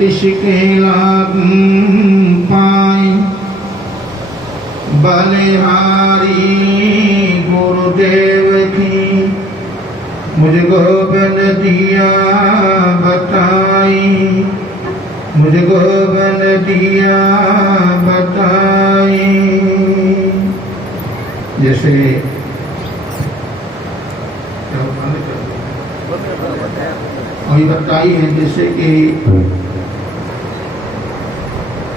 किसके लाग पाए बलिहारी गुरुदेव की मुझको बन दिया बताई, मुझको बन दिया बताई। जैसे अभी बताई है जैसे कि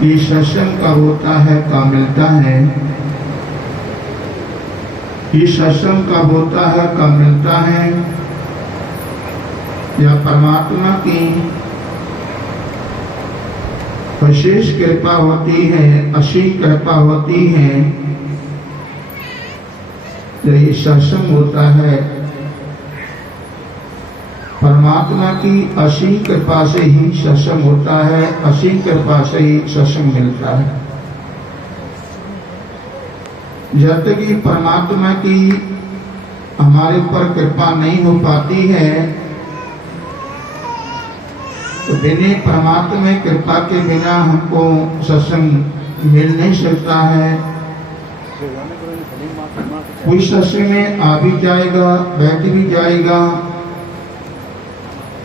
ये सत्संग का होता है का मिलता है, ये सत्संग का होता है का मिलता है, या परमात्मा की विशेष कृपा होती है, असीम कृपा होती है। जो ये सत्संग होता है परमात्मा की असीम कृपा से ही सत्संग होता है, असीम कृपा से ही सत्संग मिलता है। जब तक कि परमात्मा की हमारे ऊपर कृपा नहीं हो पाती है तो बिना परमात्मा में कृपा के बिना हमको सत्संग मिल नहीं सकता है। कोई सत्संग में आ भी जाएगा, बैठ भी जाएगा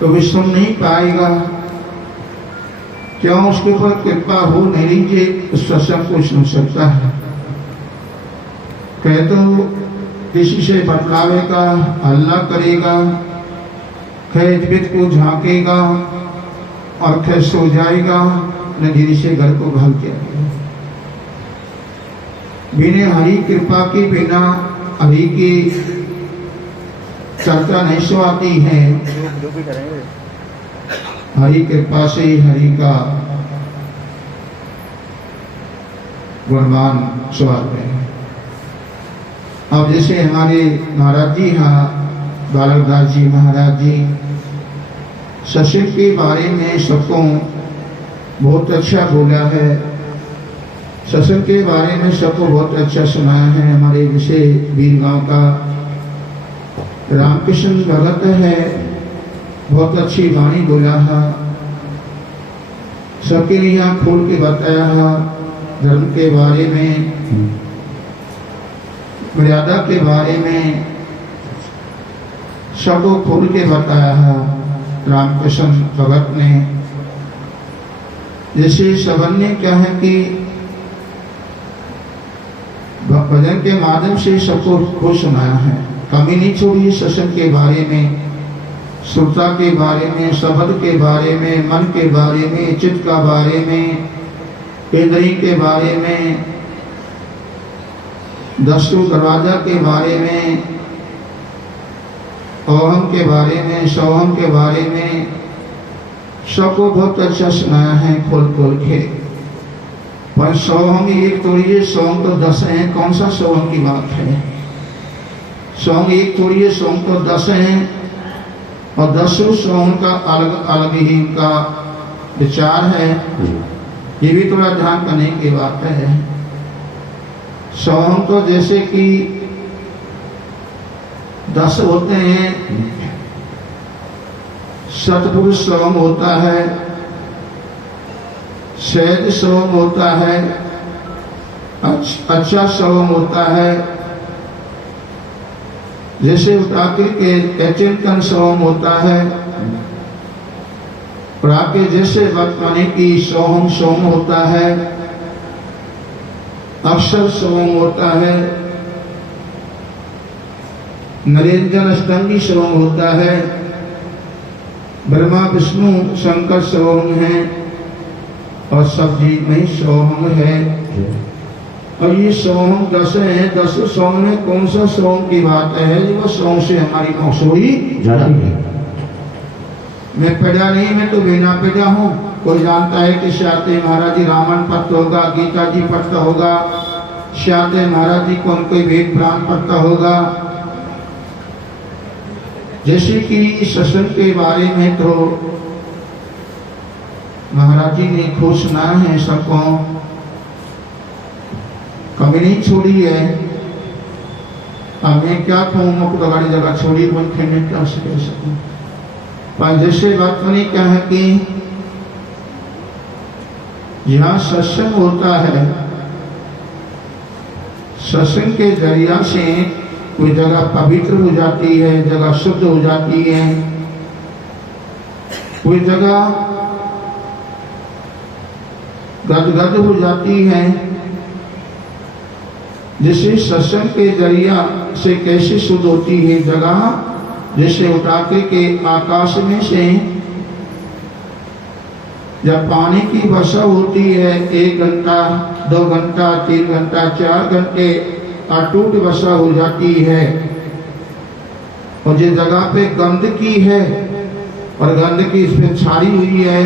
तो भी सुन नहीं पाएगा। क्यों? उसके ऊपर कृपा हो नहीं रही उस सत्संग को सुन सकता है। कह तो किसी से बतलावेगा, हल्ला करेगा, खेत को झांकेगा और फिर सो जाएगा, न धीरे से घर को भाग जाएगा। बिना हरि कृपा के बिना हरि की चर्चा नहीं सो आती है। हरि कृपा से हरि का गुणगान सुनाते हैं। अब जैसे हमारे महाराज जी हाँ बालकदास जी महाराज जी सत्संग के बारे में सबको बहुत अच्छा बोला है, सत्संग के बारे में सबको बहुत अच्छा सुनाया है। हमारे जैसे वीरगांव का रामकृष्ण भगत है, बहुत अच्छी वाणी बोला है, सबके लिए यहाँ खोल के बताया है, धर्म के बारे में, मर्यादा के बारे में सबको खोल के बताया है रामकृष्ण भगत ने। जैसे सबन ने क्या है कि भजन के माध्यम से सबको सुनाया है, कमी नहीं छोड़ी सत्संग के बारे में, श्रोता के बारे में, शब्द के बारे में, मन के बारे में, चित्त का बारे में, इंद्रिय के बारे में, दसों दरवाजा के बारे में, ओहम के बारे में, सोहम के बारे में सबको बहुत अच्छा सुनाया है खोल खोल के। पर सोहम एक तोड़िए, सोहम तो 10 हैं, कौन सा सोहम की बात है? सोहम एक तोड़िए, सोहम तो 10 हैं और 10 सोहम का अलग अलग ही इनका विचार है। ये भी थोड़ा ध्यान करने की बात है। सोहम तो जैसे कि 10 होते हैं, सतपुरुष सोहम होता है, सहज सोहम होता है, अच्छा सोहम होता है, जैसे उताकिर के चिंतन सोहम होता है, प्राके जैसे वर्तमानी की सोहम सोहम होता है, अक्षर सोहम होता है, नरेंद्र अष्टंगी सोहम होता है, ब्रह्मा विष्णु शंकर सोहम है और सब जी में सोहम है। और ये सोहम 10 है, 10 सोहम में कौन सा सोहम की बात है? वो सोहम से हमारी मौसोई जाती है। मैं पढ़ा नहीं, मैं तो बिना पढ़ा हूँ। कोई जानता है कि श्याते महाराज जी रामायण पढ़ता होगा, गीता जी पढ़ता होगा, श्याते महाराज जी कौन कोई वेद पुराण पढ़ता होगा। जैसे कि सत्संग के बारे में तो महाराज जी ने खूब सुनाया है, सबको कमी नहीं छोड़ी है। अब मैं क्या कहूँ, मुझको गाड़ी जगह छोड़ी बोल के मैं क्या कह सकूँ। पर जैसे बात बनी क्या है कि जहाँ सत्संग होता है, सत्संग के जरिया से कोई जगह पवित्र हो जाती है, जगह शुद्ध हो जाती है, कोई जगह गदगद हो जाती है। जैसे सत्संग के जरिया से कैसे शुद्ध होती है जगह, जैसे उठाके के आकाश में से जब पानी की वर्षा होती है 1 घंटा 2 घंटा 3 घंटा 4 घंटे अटूट वर्षा हो जाती है, और जिस जगह पे गंदगी है और गंदगी इस पे छाई हुई है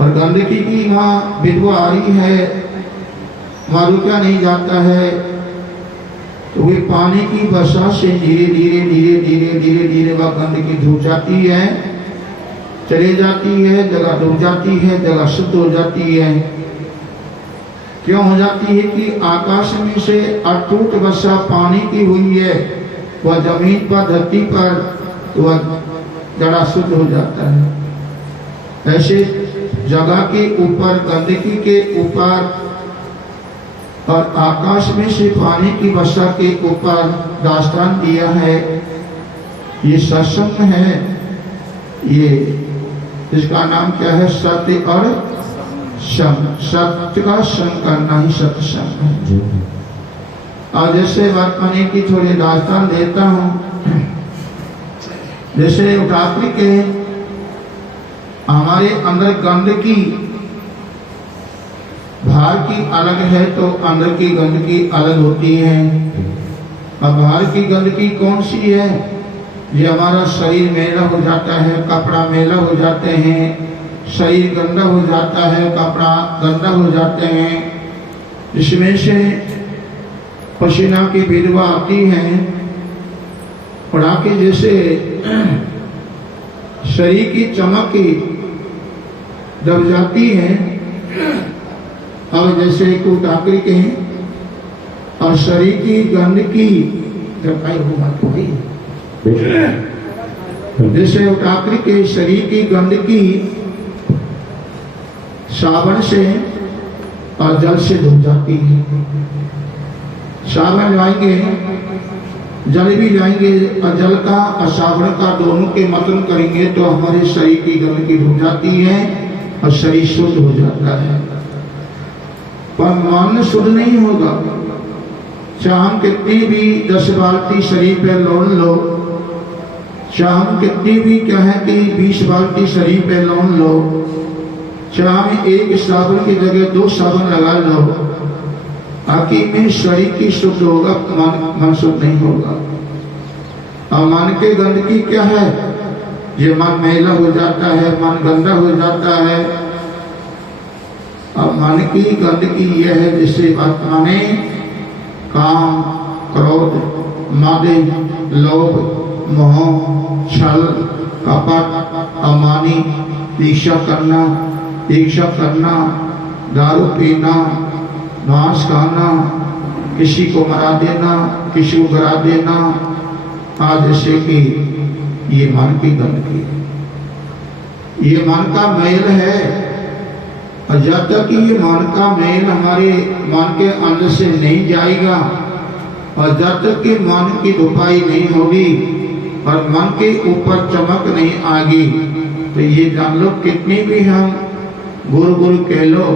और गंदगी की वहाँ विधवा आ रही है, वहाँ रुका नहीं जाता है, तो वे पानी की वर्षा से धीरे धीरे धीरे धीरे धीरे धीरे वह गंदगी धुल जाती है, चली जाती है, जगह डूब जाती है, जगह शुद्ध हो जाती है। क्यों हो जाती है कि आकाश में से अटूट वर्षा पानी की हुई है, वह जमीन पर धरती पर वह जड़ा शुद्ध हो जाता है। ऐसे जगह के ऊपर गंदगी के ऊपर और आकाश में से पानी की वर्षा के ऊपर दास्तान दिया है। ये सत्संग है, ये इसका नाम क्या है? सत्य और संग। सत्य का संग करना ही सत्संग है। और जैसे वर्तमान की थोड़ी दास्तान देता हूँ, जैसे उठात्री के हमारे अंदर गंदगी बाहर की अलग है तो अंदर की गंदगी अलग होती है। और बाहर की गंदगी कौन सी है? ये हमारा शरीर मैला हो जाता है, कपड़ा मैला हो जाते हैं, शरीर गंदा हो जाता है, कपड़ा गंदा हो जाते हैं, इसमें से पसीना की विधवा आती है, और आके जैसे शरीर की चमक की दब जाती है। अब जैसे कूट आकरी के और शरीर की गंदगी जब आई हो बात होगी, जैसे उठाकरी के शरीर की गंदगी साबुन से और जल से धुल जाती है। साबुन लाएंगे, जल भी लाएंगे, और जल का और साबुन का दोनों के मतन करेंगे तो हमारे शरीर की गंदगी धुल जाती है और शरीर शुद्ध हो जाता है। पर मन शुद्ध नहीं होगा, चाहे हम कितनी भी 10 बाल्टी शरीर पे लोन लो, चाहे हम कितनी भी कहें कि 20 बाल्टी शरीर पे लोन लो, चाहे हम 1 साबुन की जगह 2 साबुन लगा लो, आखिर में शरीर की शुद्ध होगा, मन शुद्ध नहीं होगा। और मन के गंदगी क्या है? ये मन मैला हो जाता है, मन गंदा हो जाता है। और मन की गंदगी यह है जिससे आत्मा काम, क्रोध, मादे, लोभ, मोह, छल, कपट, अमानी, ईर्ष्या करना, दारू पीना, मांस खाना, किसी को मरा देना, किसी को गिरा देना, आज जैसे कि ये मन की गंदगी, ये मन का मैल है। और जब तक ये मन का मैल हमारे मन के अंदर से नहीं जाएगा, और जब तक कि मन की धुपाई नहीं होगी और मन के ऊपर चमक नहीं आएगी, तो ये जान लो कितनी भी हम गुरु गुरु कह लो,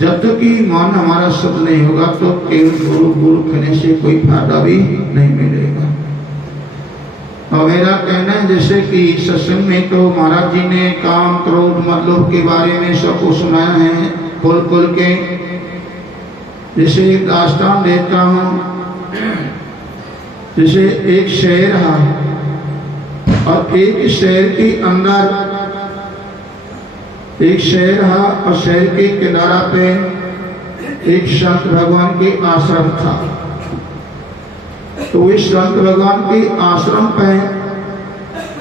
जब तक कि मन हमारा शुद्ध नहीं होगा तो केवल गुरु गुरु कहने से कोई फायदा भी नहीं मिलेगा। और मेरा कहना है जैसे कि सत्संग में तो महाराज जी ने काम, क्रोध, मतलब के बारे में सबको सुनाया है खोल खोल के। जैसे एक दास्तान देता हूँ, जैसे एक शहर है और एक शहर के अंदर एक शहर है, और शहर के किनारा पे एक संत भगवान के आश्रम था। तो इस संत भगवान के आश्रम पे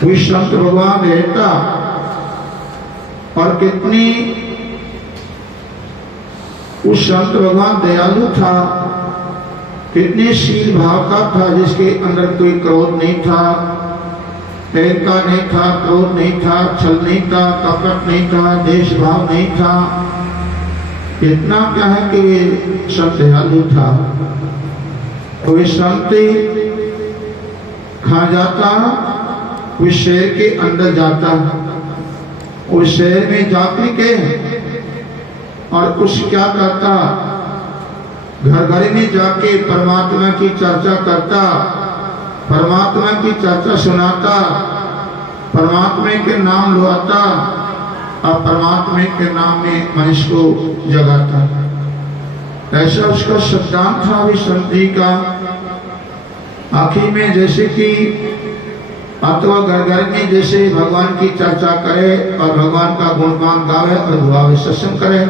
वो संत भगवान रहता, और कितनी उस संत भगवान दयालु था, कितने शील भाव का था, जिसके अंदर कोई क्रोध नहीं था, अहंकार नहीं था, क्रोध नहीं था, छल नहीं था, कपट नहीं था, देश भाव नहीं था, इतना क्या है कि वे सब दयालु था, तो वे संत खा जाता, उस शेर के अंदर जाता, उस शेर में जाकर के और कुछ क्या करता, घर घर में जाके परमात्मा की चर्चा करता, परमात्मा की चर्चा सुनाता, परमात्मा के नाम लुआता और परमात्मा के नाम में मनुष्य को जगाता। ऐसा उसका सिद्धांत था अभी संत जी का। आखिर में जैसे कि अथवा घर घर में जैसे भगवान की चर्चा करे और भगवान का गुणगान गावे और दुआवे सत्संग करे।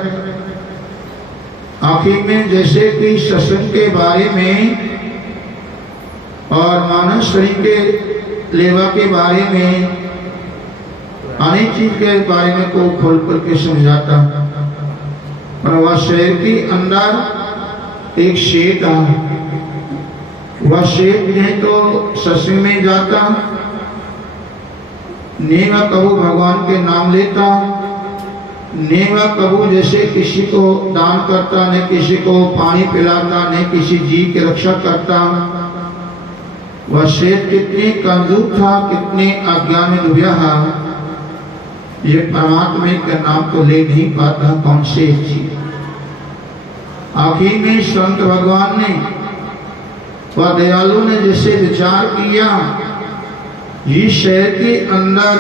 आखिर में जैसे कि सत्संग के बारे में और मानव शरीर के लेवा के बारे में, अनेक चीज के बारे में को खोल करके समझाता। और वह शहर के अंदर एक शेर था, वह शेर ने तो सत्संग में जाता, नेवा कबू भगवान के नाम लेता, नेवा कबू जैसे किसी को दान करता, न किसी को पानी पिलाता, न किसी जीव की रक्षा करता। वह शेर कितने कंजूस था, कितने अज्ञान में डूबा था, ये परमात्मा का नाम तो ले नहीं पाता। कौन से चीज आखिर में संत भगवान ने वह दयालु ने जैसे विचार किया, इस शहर के अंदर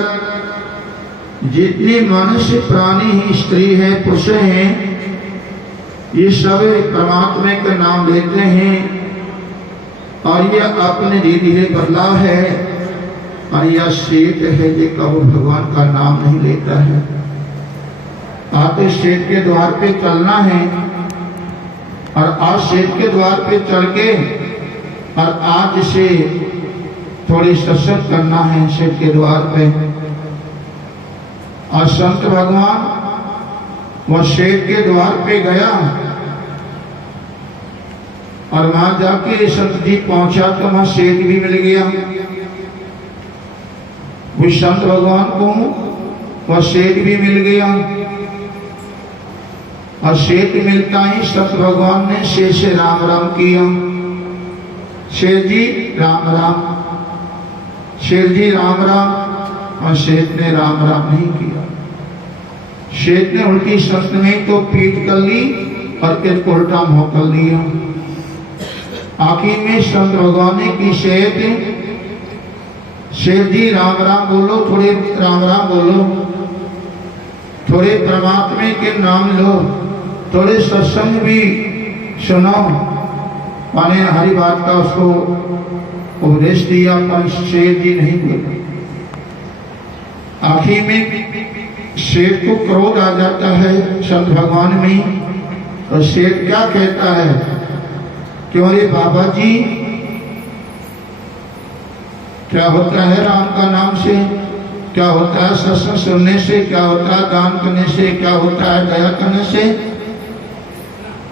जितने मनुष्य प्राणी हैं, स्त्री है, पुरुष हैं, ये सब परमात्मा का नाम लेते हैं और यह अपने धीरे धीरे बदलाव है। और यह शेर है जो कभी भगवान का नाम नहीं लेता है। आते शेर के द्वार पे चलना है और आज शेर के द्वार पे चल के और आज से थोड़ी सत्संग करना है शेर के द्वार पे। और संत भगवान वह शेर के द्वार पे गया और वहां जाके संत जी पहुंचा तो वहां शेर भी मिल गया। उस संत भगवान को वह शेर भी मिल गया और शेर मिलता ही संत भगवान ने शेर से राम राम किया। शेर जी राम राम, शेर जी राम राम। और शेर ने राम राम नहीं किया, शेर ने उल्टी संत में तो पीठ कर ली और एक उल्टा मुंह कर लिया। आखिर में संत भगवान ने की शेर जी राम राम बोलो, थोड़े राम राम बोलो, थोड़े परमात्मा के नाम लो, थोड़े सत्संग भी सुनो। माने हरी बात का उसको उपदेश दिया, पर शेर जी नहीं बोले। आखिर में शेर को क्रोध आ जाता है संत भगवान में, और शेर क्या कहता है कि अरे बाबा जी, क्या होता है राम का नाम से, क्या होता है सत्संग सुनने से, क्या होता है दान करने से, क्या होता है दया करने से।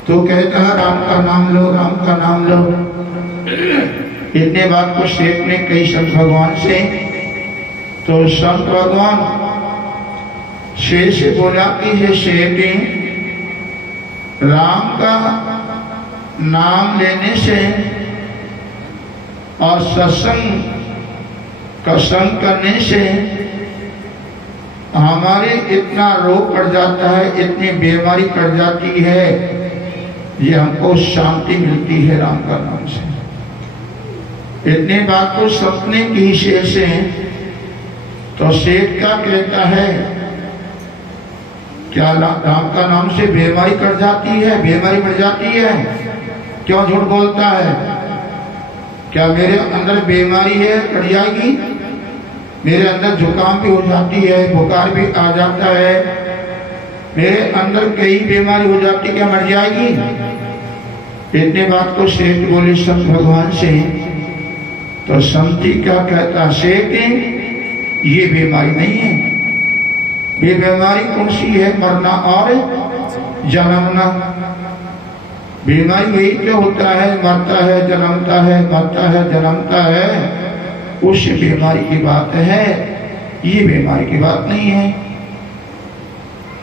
तो कहता है राम का नाम लो, राम का नाम लो। इतने बात को शेर ने कही संत भगवान से। तो संत भगवान शेर से बोला कि हे शेर ने, राम का नाम लेने से और सत्संग का संग करने से हमारे इतना रोग पड़ जाता है, इतनी बीमारी पड़ जाती है, ये हमको शांति मिलती है राम का नाम से। इतनी बात को सपने की शेर से। तो शेर क्या कहता है, क्या राम का नाम से बीमारी कट जाती है, बीमारी बढ़ जाती है? क्यों झूठ बोलता है? क्या मेरे अंदर बीमारी है, कट जाएगी? मेरे अंदर जुकाम भी हो जाती है, बुखार भी आ जाता है, मेरे अंदर कई बीमारी हो जाती, क्या मर जाएगी? इतने बात को शेर बोले संत भगवान से। तो संत क्या कहता, शेर ये बीमारी नहीं है। ये बीमारी कौन सी है? मरना और जन्मना। बीमारी वही जो होता है, मरता है, जन्मता है, मरता है, जन्मता है, उस बीमारी की बात है, ये बीमारी की बात नहीं है।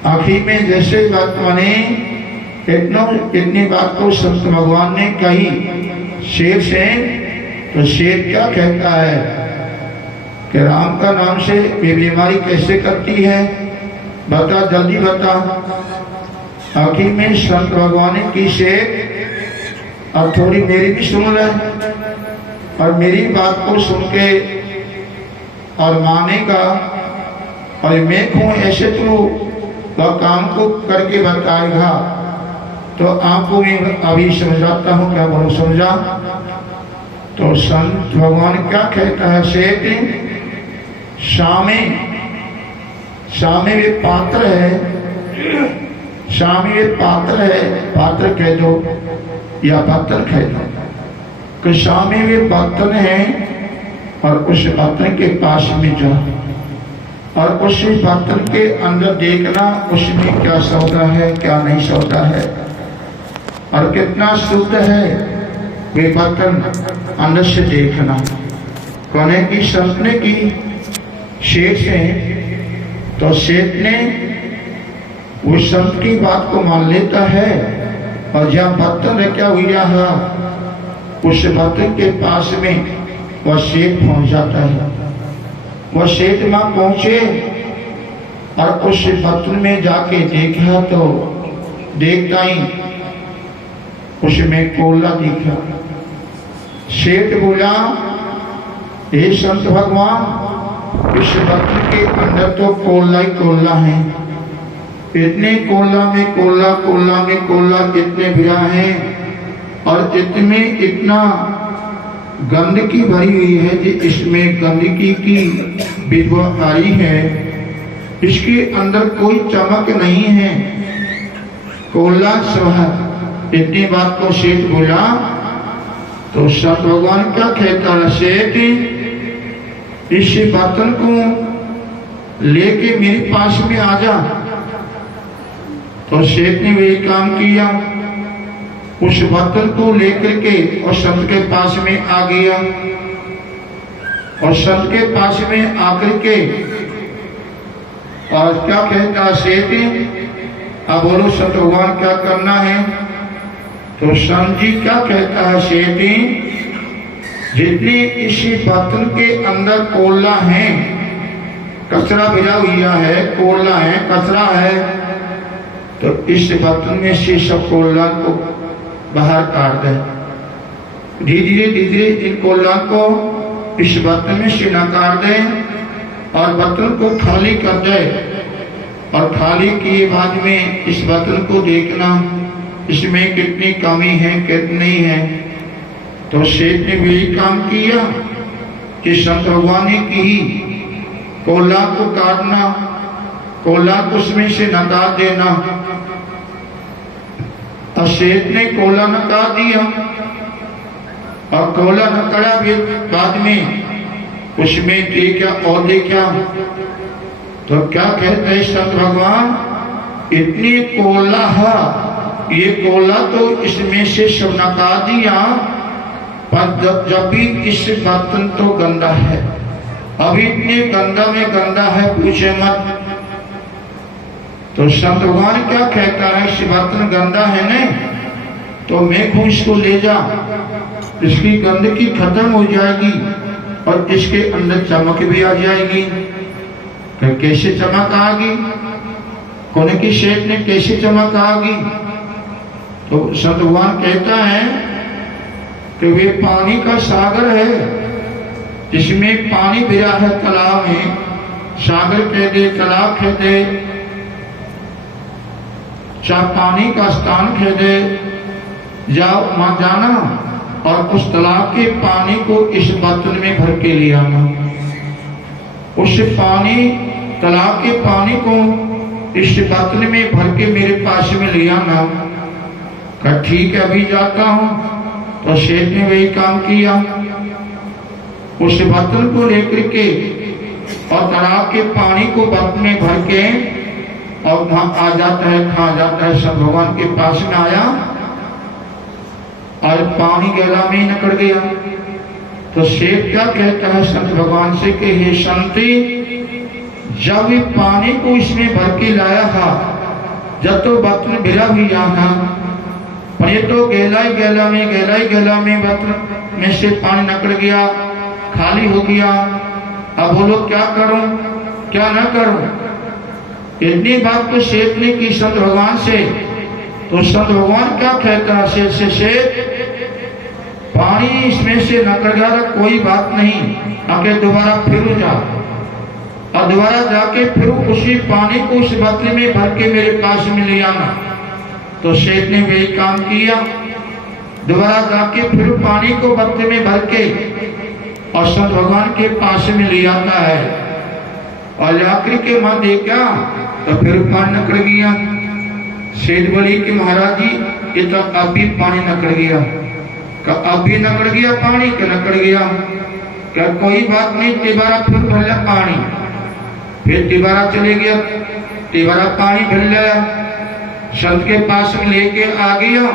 आखिर में जैसे बात माने इतनी बात को संत भगवान ने कही शेर से, तो शेर क्या कहता है कि राम का नाम से ये बीमारी कैसे करती है, बता जल्दी बता। आखिर में संत भगवान ने की शेर, अब थोड़ी मेरी भी सुन ले, और मेरी बात को सुन के और मानेगा, और मैं कहूँ ऐसे तो वह काम को करके बताएगा, तो आपको मैं अभी समझाता हूँ। क्या बोलो, समझा? तो संत भगवान क्या कहता है, शेर शामे वे पात्र है, शामे वे पात्र है, पात्र कह दो या बर्तन कह दो, कि शामे वे बर्तन है, और उस बर्तन के पास में जाओ और उस बर्तन के अंदर देखना उसमें क्या सौदा है, क्या नहीं सौदा है, और कितना शुद्ध है वे बर्तन अंदर से देखना। कोने की संत ने की शेख से, तो शेख ने उस संत की बात को मान लेता है, और जहाँ बर्तन रखा हुआ है उस बर्तन के पास में वह शेख पहुंच जाता है। वह शेख वहां पहुंचे और उस बर्तन में जाके देखा, तो देखता ही उसमें कोयला दिखा। शेठ बोला, हे संत भगवान, इस बर्तन के अंदर तो कोयला ही कोयला है, इतने कोयला में कोयला, कोयला में कोयला कितने भिड़ा है, और इसमें इतना गंदगी भरी हुई है कि इसमें गंदगी की विधवा आई है, इसके अंदर कोई चमक नहीं है, कोयला सब है। इतनी बात को शेठ बोला, तो संत भगवान क्या कहता है, शेठ इस बर्तन को लेके मेरे पास में आ जा। तो शेठ ने वही काम किया, उस बर्तन को लेकर के और संत के पास में आ गया, और संत के पास में आकर के और क्या कहता शेठ, अब बोलो संत भगवान क्या करना है। तो संत जी क्या कहता है, शेठ जितने इस बर्तन के अंदर कोयला है, कचरा भिजा हुआ है, कोयला है, कचरा है, तो इस बर्तन में से सब कोयला को बाहर काट दे। धीरे धीरे इन कोयला को इस बर्तन में से नकार दे और बर्तन को खाली कर दे, और खाली किए बाद में इस बर्तन को देखना इसमें कितनी कमी है, कितनी है। तो शेठ ने वही काम किया कि संत भगवान ने की, कोयला को काटना, कोयला को उसमें से नकार देना। और शेठ ने कोयला नकार दिया, और कोयला नकारा भी बाद में उसमें देखा और देखा, तो क्या कहते हैं संत भगवान, इतनी कोयला है, ये कोयला तो इसमें से सब नकार दिया, पर जब भी इस बर्तन तो गंदा है, अभी इतने गंदा में गंदा है पूछे मत। तो संत भगवान क्या कहता है, इस बर्तन गंदा है नहीं, तो मैं खुद इसको ले जा, इसकी गंदगी खत्म हो जाएगी और इसके अंदर चमक भी आ जाएगी। फिर कैसे चमक आएगी, कोने की शेठ ने कैसे चमक आएगी। तो संत भगवान कहता है कि वे पानी का सागर है, जिसमें पानी भिरा है तालाब में, सागर कह दे, तालाब कह दे, चाहे पानी का स्थान कह दे, जाओ वहां जाना और उस तालाब के पानी को इस बर्तन में भर के ले आना। उस पानी, तालाब के पानी को इस बर्तन में भर के मेरे पास में ले आना। कहा ठीक है अभी जाता हूं। तो शेठ ने वही काम किया, उस बर्तन को लेकर के और तालाब के पानी को बर्तन में भर के और वहां आ जाता है, खा जाता है। सब भगवान के पास में आया और पानी गला में निकल गया। तो शेठ क्या कहता है संत भगवान से कि हे संती, जब पानी को इसमें भर के लाया था, जब तो बर्तन भिरा हुआ था, पर ये तो गैला ही गैला में बर्तन में से पानी निकल गया, खाली हो गया। अब बोलो क्या करूं क्या ना करूं। इतनी बात तो शेख ने की संत भगवान से, तो संत भगवान क्या कहता है शेख से, शेख पानी इसमें से निकल गया कोई बात नहीं, आगे दोबारा फिर जा और दोबारा जाके फिर उसी पानी को उस बतले में भर के मेरे पास में ले आना। तो शेख ने वही काम किया, दोबारा जाके फिर पानी को बतले में भर के और संत भगवान के पास में ले आता है। और आखिर के मन देखा तो फिर पानी निकल गया। शेख बोली कि महाराज जी ये तो अभी पानी निकल गया, अभी निकल गया पानी के निकल गया, क्या कोई बात नहीं, तिबारा फिर भर लिया पानी, फिर तिबारा चले गया, तिबारा पानी भर लिया, संत के पास में लेके आ गया,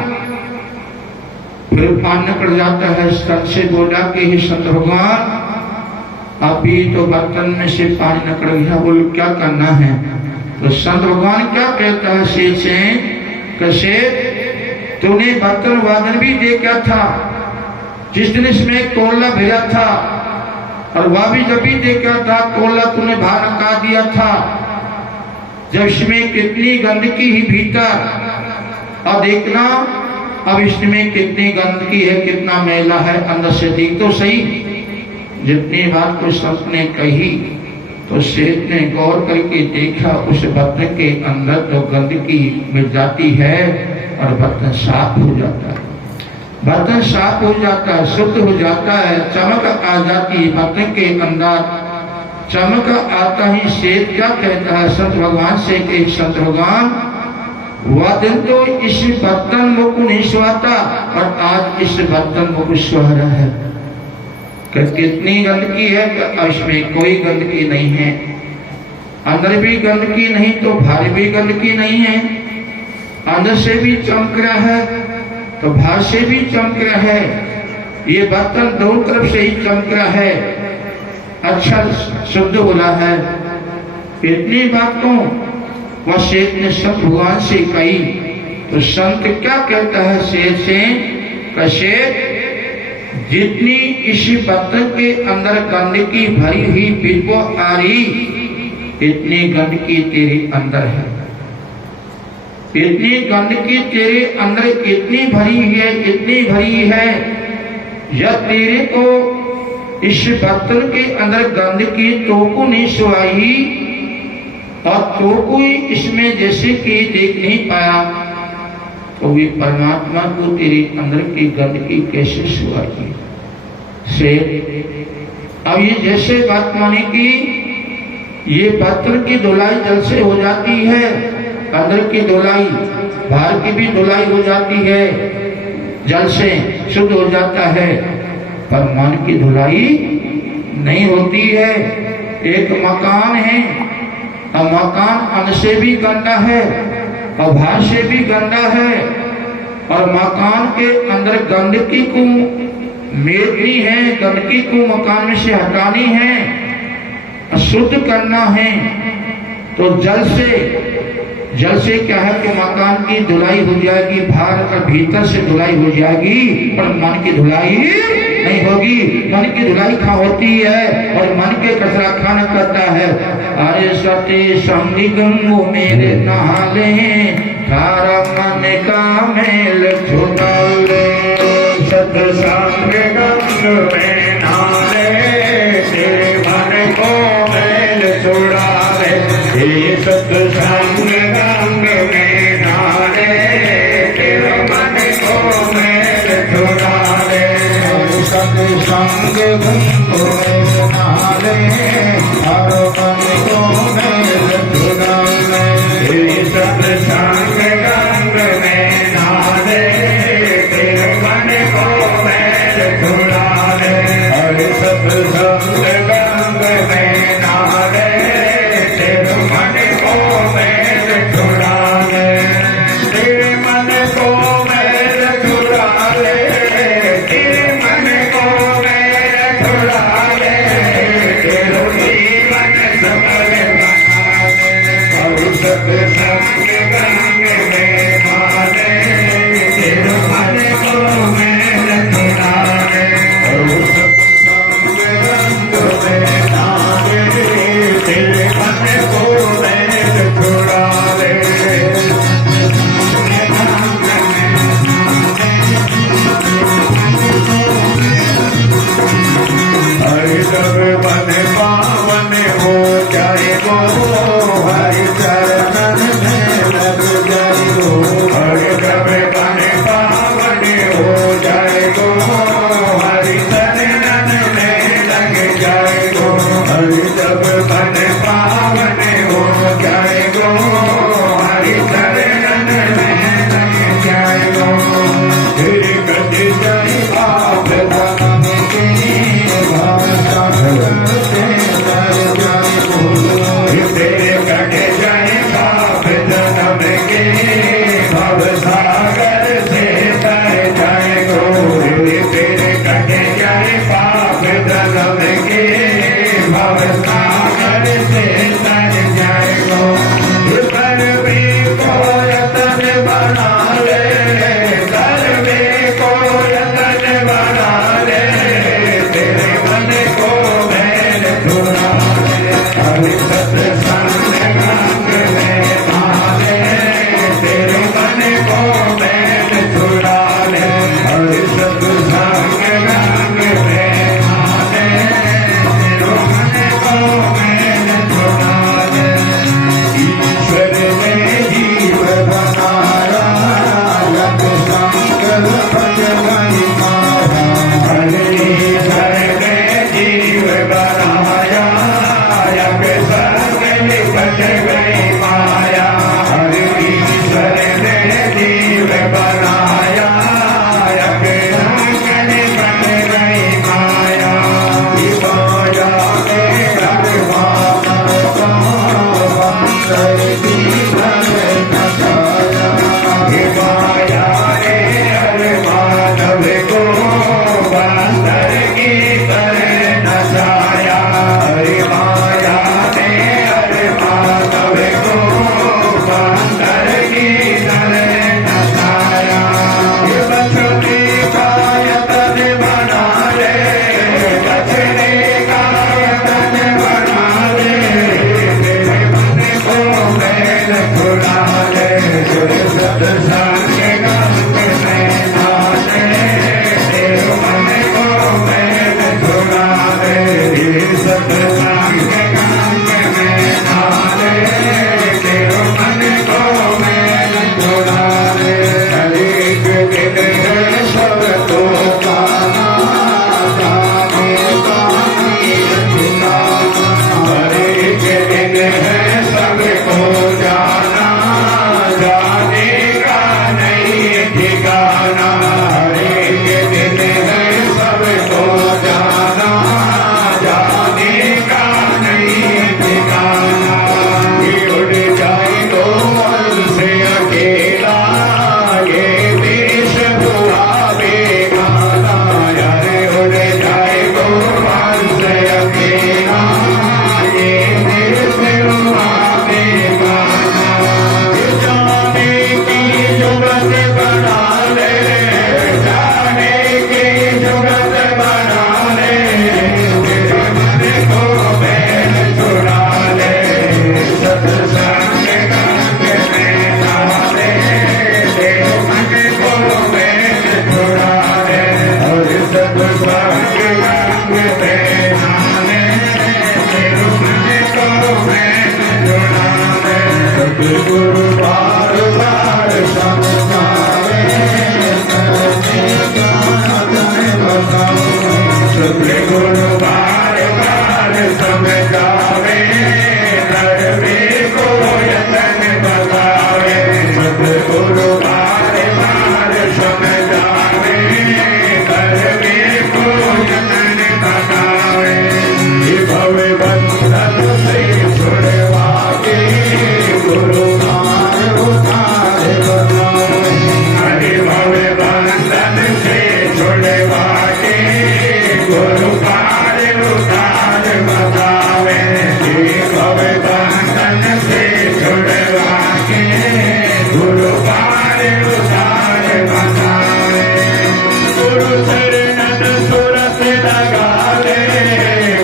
फिर पानी निकल जाता है। संत से बोला कि हे संत भगवान अभी तो बर्तन में से पानी निकल गया, बोल क्या करना है। तो संत भगवान क्या कहता है शेख से, कैसे तूने बर्तन वादन भी देखा था जिस दिन इसमें कोयला भेजा था, और वह भी जब भी देखा था कोयला तूने बाहर निकाल दिया था, जब इसमें कितनी गंदगी ही भीतर, और देखना अब इसमें कितनी गंदगी है, कितना मैला है अंदर से, देख तो सही। जितनी बात को संत ने कही तो शेख ने गौर करके देखा, उस बर्तन के अंदर तो गंदगी मिल जाती है और बर्तन साफ हो जाता है, बर्तन साफ हो जाता है, शुद्ध हो जाता है, चमक आ जाती है बर्तन के अंदर। चमक आता ही शेख क्या कहता है संत भगवान से कि संत भगवान वह दिन तो इस बर्तन मुख नहीं सुहाता और आज इस बर्तन मुख सुहा रहा है। कितनी गंदगी है, इसमें कोई गंदगी नहीं है, अंदर भी गंदगी नहीं तो बाहर भी गंदगी नहीं है, अंदर से भी चमक रहा है तो बाहर से भी चमक रहा है, ये बर्तन दोनों तरफ से ही चमक रहा है, अच्छा शुद्ध बोला है। इतनी बात को वह शेख ने संत भगवान से कही, तो संत क्या कहता है शेख से, शेख जितनी इस बर्तन के अंदर गंदगी भरी हुई बिल्कुल आ रही, इतनी गंदगी तेरे अंदर है, इतनी गंदगी तेरे अंदर इतनी भरी है, इतनी भरी है, या तेरे को इस बर्तन के अंदर गंदगी तो को नहीं सुहाई और तो कोई इसमें जैसे कि देख नहीं पाया, तो भी परमात्मा को तेरे अंदर की गंदगी कैसे सुहाई से। अब ये जैसे बात मानी कि ये बर्तन की धुलाई जल से हो जाती है, अंदर की धुलाई बाहर की भी धुलाई हो जाती है, जल से शुद्ध हो जाता है, पर मन की धुलाई नहीं होती है। एक मकान है और मकान अंदर से भी गंदा है और बाहर से भी गंदा है, और मकान के अंदर गंदगी को मेटनी है, गंदगी को मकान में से हटानी है, शुद्ध करना है, तो जल से क्या है कि मकान की धुलाई हो जाएगी, बाहर और भीतर से धुलाई हो जाएगी, पर मन की धुलाई नहीं होगी। मन की धुलाई कहाँ होती है, और मन के कचरा खाना करता है। अरे सती संगी गंगो मेरे नहाले, थारा मन का मेल छुड़ा ले, सत्संग गंग में नहाले, तेरे मन को मेल छुड़ा ले, ये सत्संग गंग में नहाले, तेरे मन को मेल छुड़ा ले, सत्संग गंग में नहाले, हर मन को मेल छुड़ा ले, ये सत्संग गंग में नहाले, तेरे मन को मेल छुड़ा ले, हर सत्संग गंग में नहाले, तेरे मन को मेल छुड़ा ले, तेरे मन को मेल छुड़ा ले, तेरे मन को मेल छुड़ा बन गई माया, हर ईश्वर ने जीव बनाया, अज्ञान बन गई माया, माया ने हर मानव को बंदर की तरह नचाया, माया ने हर मानव को बंदर की तरह नचाया, माया ने हर मानव को बंदर की तरह नचाया, बछड़े का यतन बना ले, बछड़े का यतन बना ले, तेरे मन को मैल छुड़ा ले, सत्संग गंग में नाले, तेरे मन को मैल छुड़ा ले, सत्संग गंग में नाले, तेरे मन को मैल छुड़ा ले, एक दिन है सब तो गाना, गाने का हर एक दिन है सबको जाना, जाने का नहीं ठिकाना, हर एक दिन है सबको जाना, जाने का नहीं ठिकाना, ये उड़ जाए तो मन से अकेला, ये देश हुआ बेगाना, यारे उड़ जाए तो मन से अकेला, ये देश हुआ बेगाना, जाने की जुगत बना ले, जाने की जुगत बना ले, तेरे मन को मैल छुड़ा ले, सत्संग गंग में नाले, तेरे मन को मैल छुड़ा ले, और सत्संग गंग में नाले, तेरे मन को मैल छुड़ा ले, सतगुरु बार बार समझावे, सतगुरु बार बार समझावे, धर्मे को यतन बतावे, सतगुरु बार बार समझावे, धर्मे को यतन बतावे, भव बंधन से छुड़वा के गुरु मार उतार बतावे, हरि भव बंधन से छुड़वा के गुरु पार उतार बतावे, भव बंधन से छुड़वा के गुरु पार उतार बतावे, गुरु चरणन सुरत लगा दे,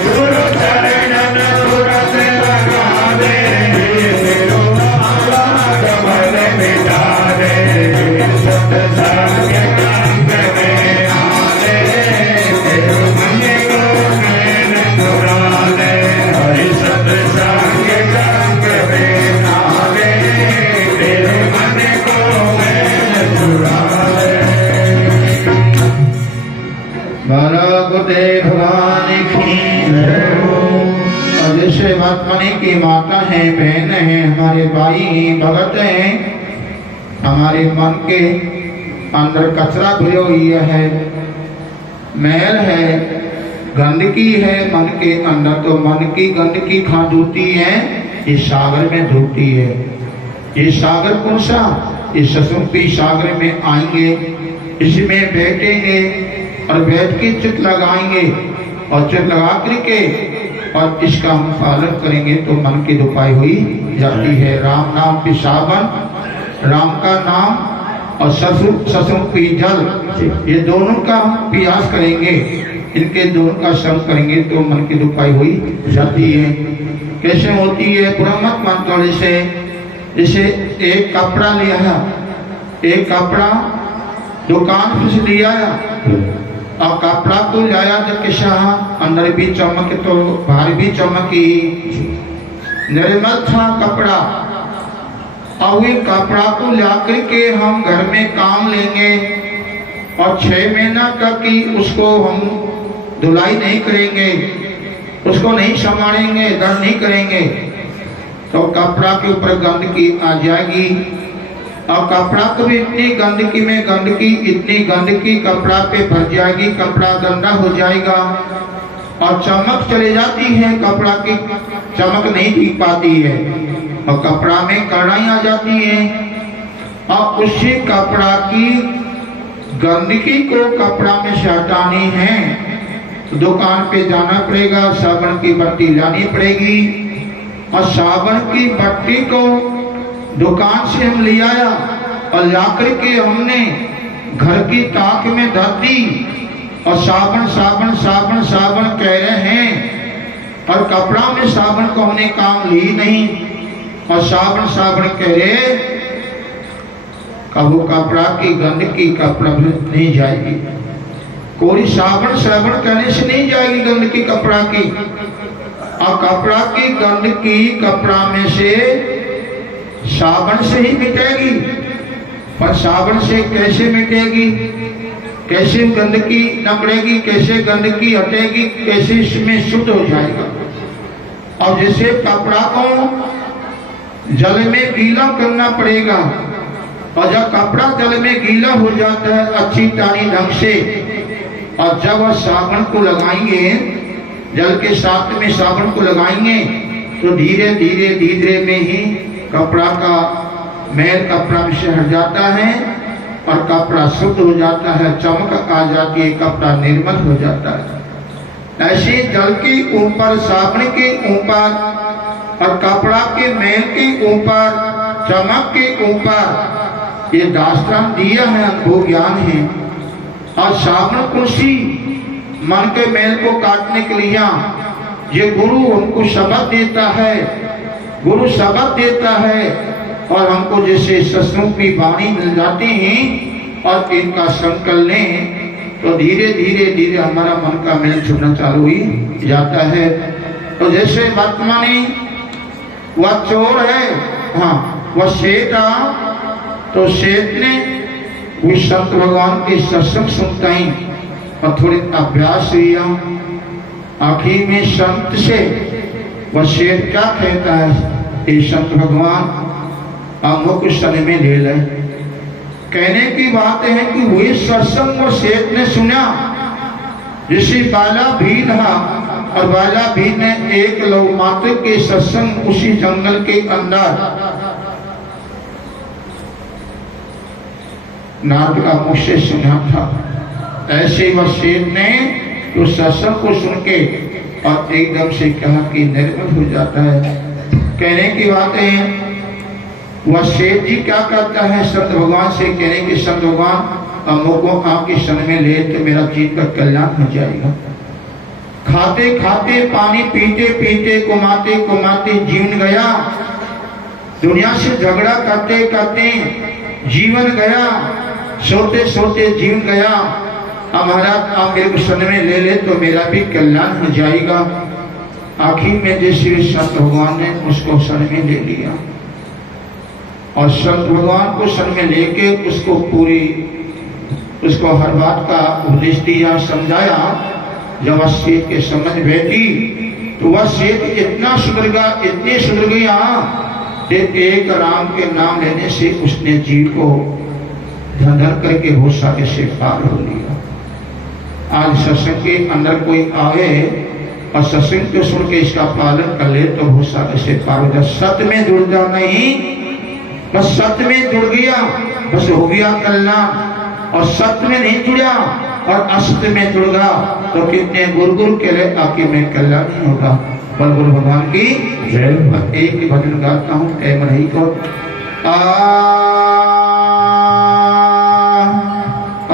गुरु चरणन सुरत लगा दे, तेरो माला कमल मिटा दे, सत्संग गंग में आले, तेरे मन को मैल छुड़ा ले, हरि सत्संग गंग में नाले, तेरे मन को मैल छुड़ा ले। गुरुदेव भगवान की जय हो। और जैसे महात्मा की माता है, बहन है, हमारे भाई भगत हैं, हमारे मन के अंदर कचरा भरी हुई है, मैल है, गंदगी है मन के अंदर, तो मन की गंदगी कहाँ धोती है? इस सागर में धोती है। ये सागर कौन सा? इस ससुम्पी सागर में आएंगे, इसमें बैठेंगे और बैठ के चित लगाएंगे, और चित लगा करके और इसका हम पालन करेंगे तो मन की दुपाई हुई जाती है। राम नाम की सावन, राम का नाम और ससुम्पी जल, ये दोनों का हम प्रयास करेंगे, इनके दोनों का श्रम करेंगे तो मन की दुपाई हुई जाती है। कैसे होती है? पुरामत मंत्र से, जैसे एक कपड़ा लिया, एक कपड़ा दुकान से लिया और कपड़ा को लाया जब किसा अंदर भी चमक तो बाहर भी चमकी, निर्मल था कपड़ा। और वे कपड़ा को लाकर के हम घर में काम लेंगे और 6 महीना तक ही उसको हम धुलाई नहीं करेंगे, उसको नहीं संभालेंगे, दर्द नहीं करेंगे, तो कपड़ा के ऊपर गंदगी आ जाएगी। और कपड़ा को भी इतनी गंदगी में गंदगी, इतनी गंदगी कपड़ा पे भर जाएगी, कपड़ा गंदा हो जाएगा और चमक चली जाती है, कपड़ा की चमक नहीं दिख पाती है और कपड़ा में कड़ाई आ जाती है। और उसी कपड़ा की गंदगी को कपड़ा में से हटानी है तो दुकान पे जाना पड़ेगा, साबुन की बत्ती लानी पड़ेगी। और साबुन की बत्ती को दुकान से हम ले आया और लाकर के हमने घर की ताक में धर दी और साबुन साबुन साबुन साबुन कह रहे हैं और कपड़ा में साबुन को हमने काम ली नहीं और साबुन साबुन कह रहे, कबू कपड़ा की गंदगी कपड़ा में नहीं जाएगी। कोई साबुन साबुन कहने से नहीं जाएगी गंदगी कपड़ा की। और कपड़ा की गंदगी कपड़ा में से साबुन से ही मिटेगी। पर साबुन से कैसे मिटेगी, कैसे गंदगी निकलेगी, कैसे गंदगी हटेगी, कैसे इसमें शुद्ध हो जाएगा। और जैसे कपड़ा को जल में गीला करना पड़ेगा और जब कपड़ा जल में गीला हो जाता है अच्छी तानी ढंग से, और जब वह साबुन को लगाएंगे, जल के साथ में साबुन को लगाएंगे तो धीरे धीरे धीरे में ही कपड़ा का मैल कपड़ा में से हट जाता है और कपड़ा शुद्ध हो जाता है, चमक आ जाती है, कपड़ा निर्मल हो जाता है। ऐसे जल के ऊपर, साबुन के ऊपर और कपड़ा के मैल के ऊपर, चमक के ऊपर ये दास्तान दिया है, अनुभव ज्ञान है। और साबुन कुर्सी मन के मैल को काटने के लिए ये गुरु हमको शब्द देता है, गुरु शब्द देता है और हमको जैसे सत्संग की वाणी मिल जाती है और इनका संकल्प लें तो धीरे धीरे धीरे हमारा मन का मैल छूटना चालू ही जाता है। तो जैसे वर्तमानी वह चोर है, हाँ वह सेठ तो सेठ ने वो संत भगवान के सत्संग सुनता ही और थोड़े अभ्यास लिया। आखिर में संत से वह शेर क्या कहता है, ये संत भगवान अमुक सन में ले ले। कहने की बात है कि वही सत्संग वो शेर ने सुना जिसे बाला भील था और बाला भील ने एक लौ मात्र के सत्संग उसी जंगल के अंदर नाथ का मुख से सुना था। ऐसे वह शेर ने तो सत्संग को सुन के और एकदम से कहा कि निर्मल हो जाता है। कहने की बात है वह शेर जी क्या करता है, संत भगवान से कहने के संत भगवान अमुको आपके सन में ले तो मेरा जीव का कल्याण हो जाएगा। खाते खाते पानी पीते पीते कुमाते कुमाते जीवन गया, दुनिया से झगड़ा करते करते जीवन गया, सोते सोते जीवन गया। हमारा आप मेरे को सन में ले ले तो मेरा भी कल्याण हो जाएगा। आखिर में जैसे संत भगवान ने उसको सन में ले लिया और संत भगवान को सन में लेके उसको पूरी उसको हर बात का उपदेश दिया, समझाया। जब वह सेठ के समझ बैठी तो वह सेठ इतना सुधर गया, इतने सुधर गया कि एक राम के नाम लेने से उसने जीव को धन करके बहुत सारे से पार हो लिया। आज सत्संग के अंदर कोई आवे और सत्संग को सुन के इसका पालन कर ले तो बहुत सारे से पार हो जाए। सत्य में जुड़ जा नहीं, बस सत्य में जुड़ गया बस हो गया कल्याण, और सत्य में नहीं जुड़ा और असत्य में जुड़ गया तो कितने गुरु के लिए आपके में कल्याण नहीं होगा। बल गुरु भगवान की जय। एक ही भजन गाता हूँ एम रही को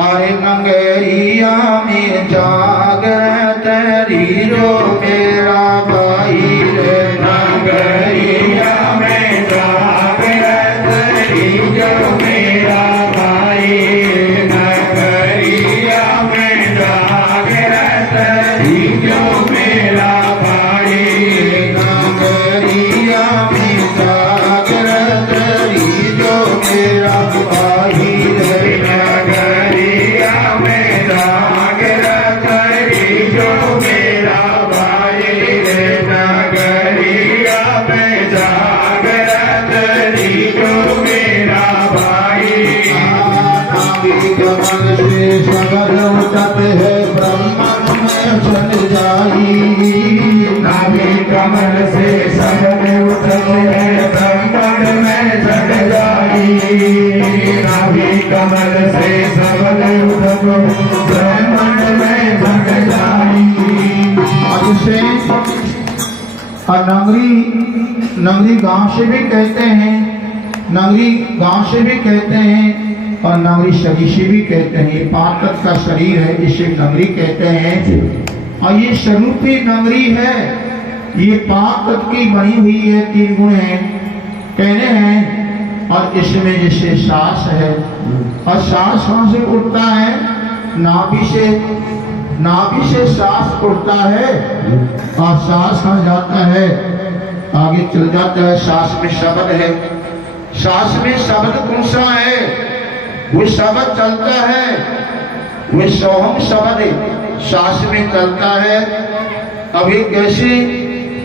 आए मंगरिया में जागत रीरो मेरा भाई रे, नगरिया में जागृत रीरो मेरा भाई, नगरिया में जागृत रीरो मेरा भाई, नगरिया में जागृत रीरो मेरा कमल से सबद उठत ब्रह्मांड में भग जाई। और इसे नगरी गांव से भी कहते हैं, नगरी गांव से भी कहते हैं और नगरी शरीर से भी कहते हैं। ये पांच का शरीर है, इसे नगरी कहते हैं। और ये स्वरूपी नगरी है, ये पांच की बनी हुई है, तीन गुण है कहने हैं। और इसमें जैसे सांस है, और सांस कहाँ से उठता है? नाभि से सांस उठता है और सांस कहाँ जाता है? आगे चल जाता है। सांस में शब्द है, सांस में शब्द कौन सा है? वो शब्द चलता है, वो सोहम शब्द सांस में चलता है। अभी कैसे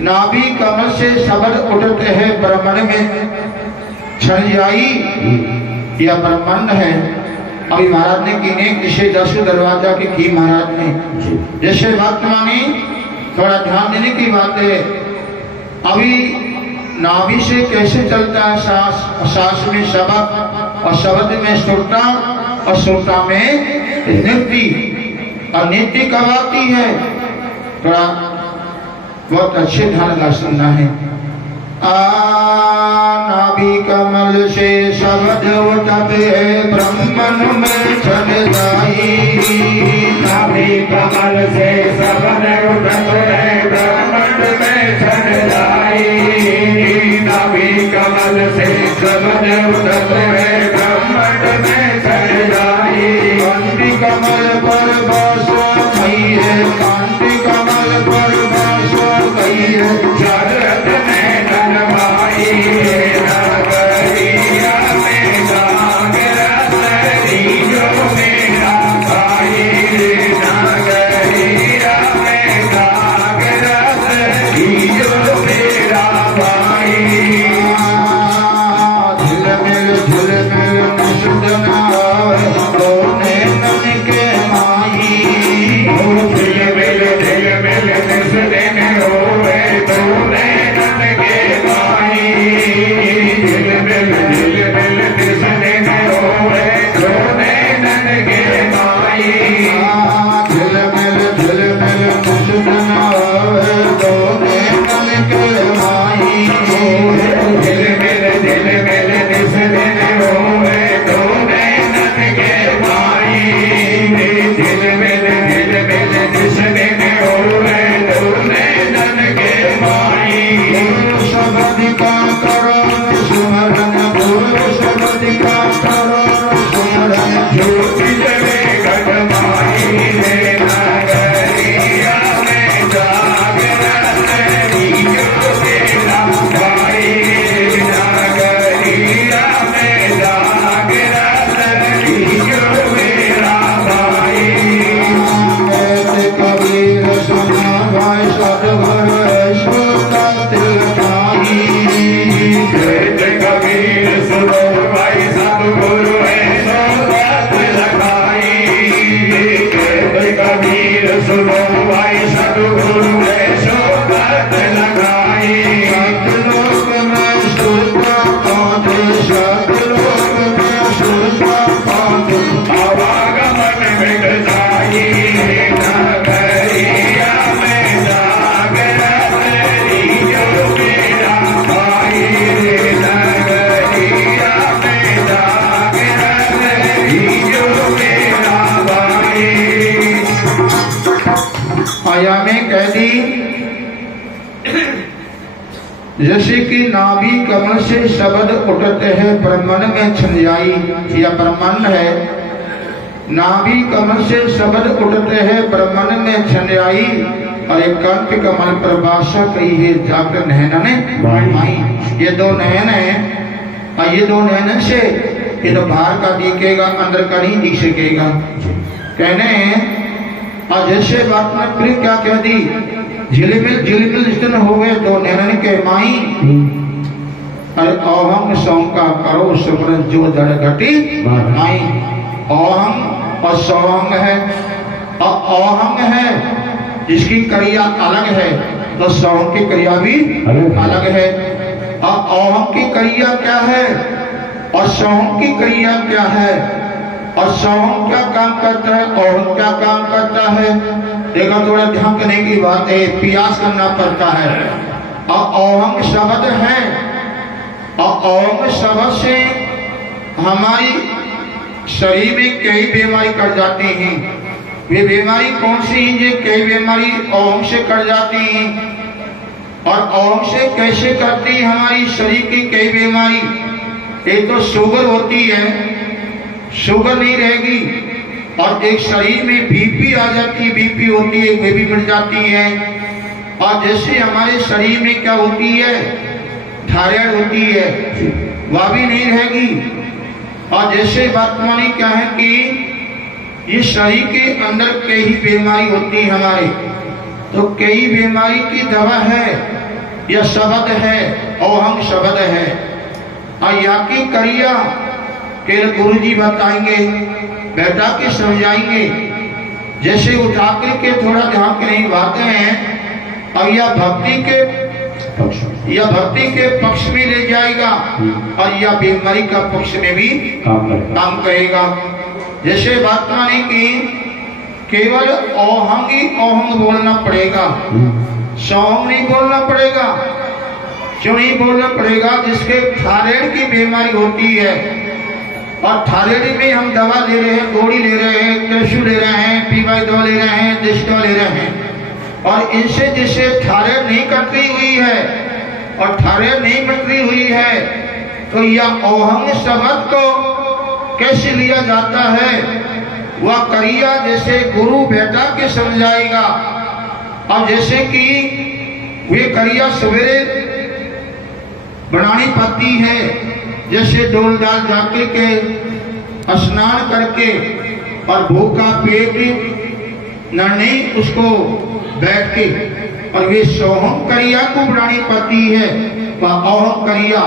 नाभि कमल से शब्द उठते हैं ब्रह्मांड में क्षण जाई, यह ब्रह्मांड है। अभी महाराज ने की ने किसे 10 दरवाजा की महाराज ने, जैसे बात मानी थोड़ा ध्यान देने की बात है। अभी नाभि से कैसे चलता है सांस? सांस में शब्द और शब्द में श्रोता और श्रोता में नित्य, और नित्य कब आती है? थोड़ा बहुत अच्छे ध्यान लगा सुनना है। नाभि कमल से शब्द उठत है ब्रह्मन में छन जाई। नाभि कमल से शब्द उठत है ब्रह्मांड में छन जाई। नाभि कमल से शब्द उठत है ब्रह्मांड में छन जाई। कांति कमल पर बसो गई है, कांति कमल पर बसो गई है। जगत में धनवाई नगरिया में जागरत जो मेरा भाई। नगरिया में जागरत जो मेरा भाई। झिलमिल निषुदन आए दोने तन के माई। झिलमिल निषुदन होवे दोने तन के माई। झिलमिल निषुदन होवे दोने तन के माई। झिलमिल निषुदन आए दोने तन के माई। झिलमिल निषुदन होवे दोने तन के माई। झिलमिल निषुदन होवे दोने तन के माई। शब्द का करो सुमरन, गुरु शब्द का करो सुमरन। ज्योति जले घटमाई नगरिया में जागरत जो मेरा भाई। नगरिया में जागरत जो मेरा भाई। कहते कबीर सुना भाई सतगुरु ऐसो तिल पाई। कहते कबीर सुनो भाई सतगुरु ऐसो बात लगाई। कहते कबीर सुनो भाई सतगुरु ऐसो बात लगाई। सतलोक में सुरता पाते, सतलोक में सुरता पाते। आवागमन मिट जाई नगरिया में जागरत जो मेरा भाई। नगरिया में जागरत जो मेरा भाई। आया में कह दी जैसे कि नाभि कमल से शब्द उठते हैं ब्रह्मांड में छन जाई, यह ब्रह्मांड है। नाभि कमल से शब्द उठते हैं ब्रह्मांड में छन जाई। और एक कंठ कमल पर बादशाह कही है जाकर नैना ने माई। ये दो नयन है, और ये दो नयन से ये तो बाहर का दिखेगा, अंदर का नहीं दिख सकेगा कहने। और जैसे बात में फिर क्या कह दी? झिलमिल जितन हो गए दो नैनन के माई। अरे ओहम सौंका करो सुमरन जो दड़ घटी माई। ओहम और सौंग है, और ओहम है जिसकी क्रिया अलग है, तो सौंग की क्रिया भी अलग है। और ओहम की क्रिया क्या है और सौंग की क्रिया क्या है? और सोहम क्या काम करता है, ओहम क्या काम करता है। देखो थोड़ा ध्यान करने की बात है, प्रयास करना पड़ता है। और ओहम शब्द है, और ओहम शब्द से हमारी शरीर में कई बीमारी कट जाती हैं। वे बीमारी कौन सी हैं? जो कई बीमारी ओम से कट जाती हैं। और ओम से कैसे करती है हमारी शरीर की कई बीमारी? एक तो शुगर होती है, शुगर नहीं रहेगी। और एक शरीर में बीपी आ जाती है, बीपी होती है, वे भी मिट जाती है। और जैसे हमारे शरीर में क्या होती है, थायराइड होती है, वह भी नहीं रहेगी। और जैसे वर्तमानी क्या है कि ये शरीर के अंदर कई बीमारी होती है हमारे, तो कई बीमारी की दवा है, यह शब्द है, ओहम शब्द है। और या की क्रिया के गुरु जी बताएंगे, बैठा के समझाएंगे। जैसे उठा के थोड़ा ध्यान के नहीं बातें हैं, और यह भक्ति के पक्ष में ले जाएगा, और यह बीमारी का पक्ष में भी काम करेगा। जैसे बात माने कि केवल ओहम ही ओहम बोलना पड़ेगा, सोहम नहीं बोलना पड़ेगा। क्यों नहीं बोलना पड़ेगा? जिसके थायराइड की बीमारी होती है, और थायराइड में हम दवा ले रहे हैं, गोली ले रहे हैं, कैल्शियम ले रहे हैं, पीवाई दवा ले रहे हैं, देश दवा ले रहे हैं, और इनसे जिसे थायराइड नहीं कटती हुई है और थायराइड नहीं कटती हुई है, तो यह ओहम शब्द को कैसे लिया जाता है? वह क्रिया जैसे गुरु बेटा के समझाएगा। और जैसे कि वे क्रिया सवेरे बनानी पड़ती है, जैसे डोल डाल जाके के स्नान करके और भूखा पेट नरनी उसको बैठ के, और वे सोहम क्रिया को बनानी पड़ती है। वह ओहम क्रिया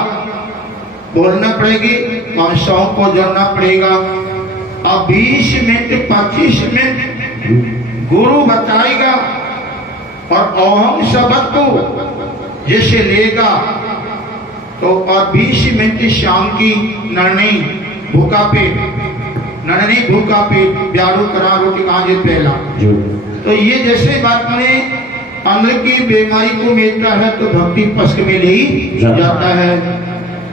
बोलना पड़ेगी, और सोहम को जोड़ना पड़ेगा। अब 20 मिनट 25 मिनट गुरु बताएगा, और ओहम शब्द को जैसे लेगा तो और 20 मिनट शाम की नरनी भूखा पेट, नरनी भूखा पेट, ब्यारू करा रोटी कांजे पहला। तो ये जैसे बात में अंदर की बीमारी को मिलता है, तो भक्ति पक्ष में ले जाता है।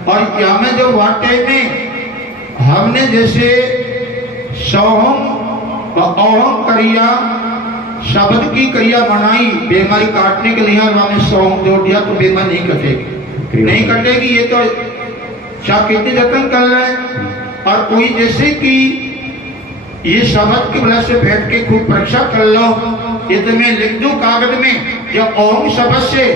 और क्या में जो वाटे में हमने जैसे सोहम और ओहम क्रिया शब्द की क्रिया बनाई बीमारी काटने के लिए, हमने सोहम जोड़ दिया तो बीमारी नहीं कटेगी, नहीं कटेगी। ये तो क्या कितने जतन कर रहे हैं। और कोई जैसे कि ये शब्द की वजह से बैठ के खूब परीक्षा कर लो, ये तो मैं लिख दूं कागज में, जब ओम शब्द से,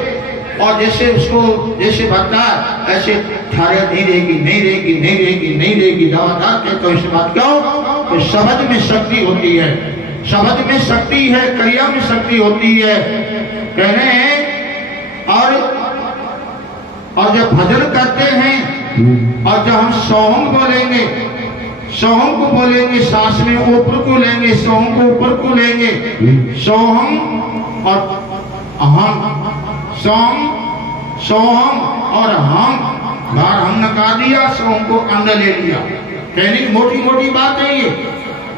और जैसे उसको जैसे बता ऐसे थायराइड नहीं रहेगी, नहीं रहेगी, नहीं रहेगी, नहीं रहेगी, दवादार के। तो इस बात क्यों? तो शब्द में शक्ति होती है, शब्द में शक्ति है, क्रिया में शक्ति होती है। कह रहे हैं और जब भजन करते हैं, और जब हम सोहम बोलेंगे, सोहम को बोलेंगे, सांस में ऊपर को लेंगे, सोहम को ऊपर को लेंगे, सोहम और अहम, सोहम सोहम और हम, बार हम नकार दिया, सोहम को अंदर ले लिया। कहने की मोटी मोटी बात है ये,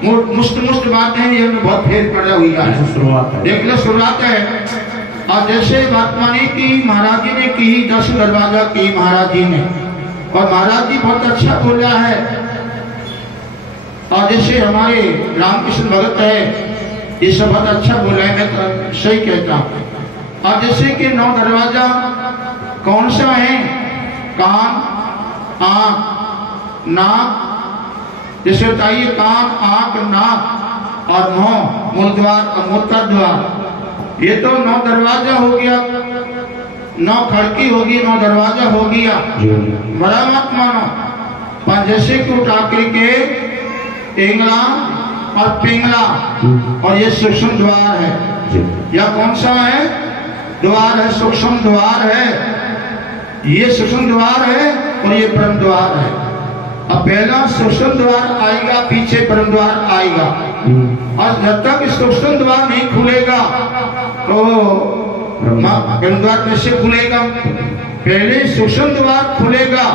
मुश्त बात है, ये बहुत फेर पड़ा हुई है। देख लो शुरुआत है। और जैसे बात मानी कि महाराज जी ने की 10 दरवाजा की महाराज जी ने, और महाराज जी बहुत अच्छा बोला है। और जैसे हमारे रामकृष्ण भगत है, ये सब बहुत अच्छा बोला है, मैं तो सही कहता हूँ। और जैसे कि 9 दरवाजा कौन सा है? कान, आंख, नाक। जैसे बताइए, कान, आंख, नाक और मुंह, मूलद्वार और मूत्र द्वार। ये तो 9 दरवाजा हो गया, 9 खिड़की होगी, 9 दरवाजा हो गया। बड़ा मत मानो। पर जैसे कि उठा के इंगला और पिंगला, और ये सूक्ष्म द्वार है। यह कौन सा है? द्वार है, सूक्ष्म द्वार है। ये सूक्ष्म द्वार है और ये परम द्वार है। अब पहला सूक्ष्म द्वार आएगा, पीछे परम द्वार आएगा। और जब तक सूक्ष्म द्वार नहीं खुलेगा तो परम द्वार कैसे खुलेगा? पहले सूक्ष्म द्वार खुलेगा,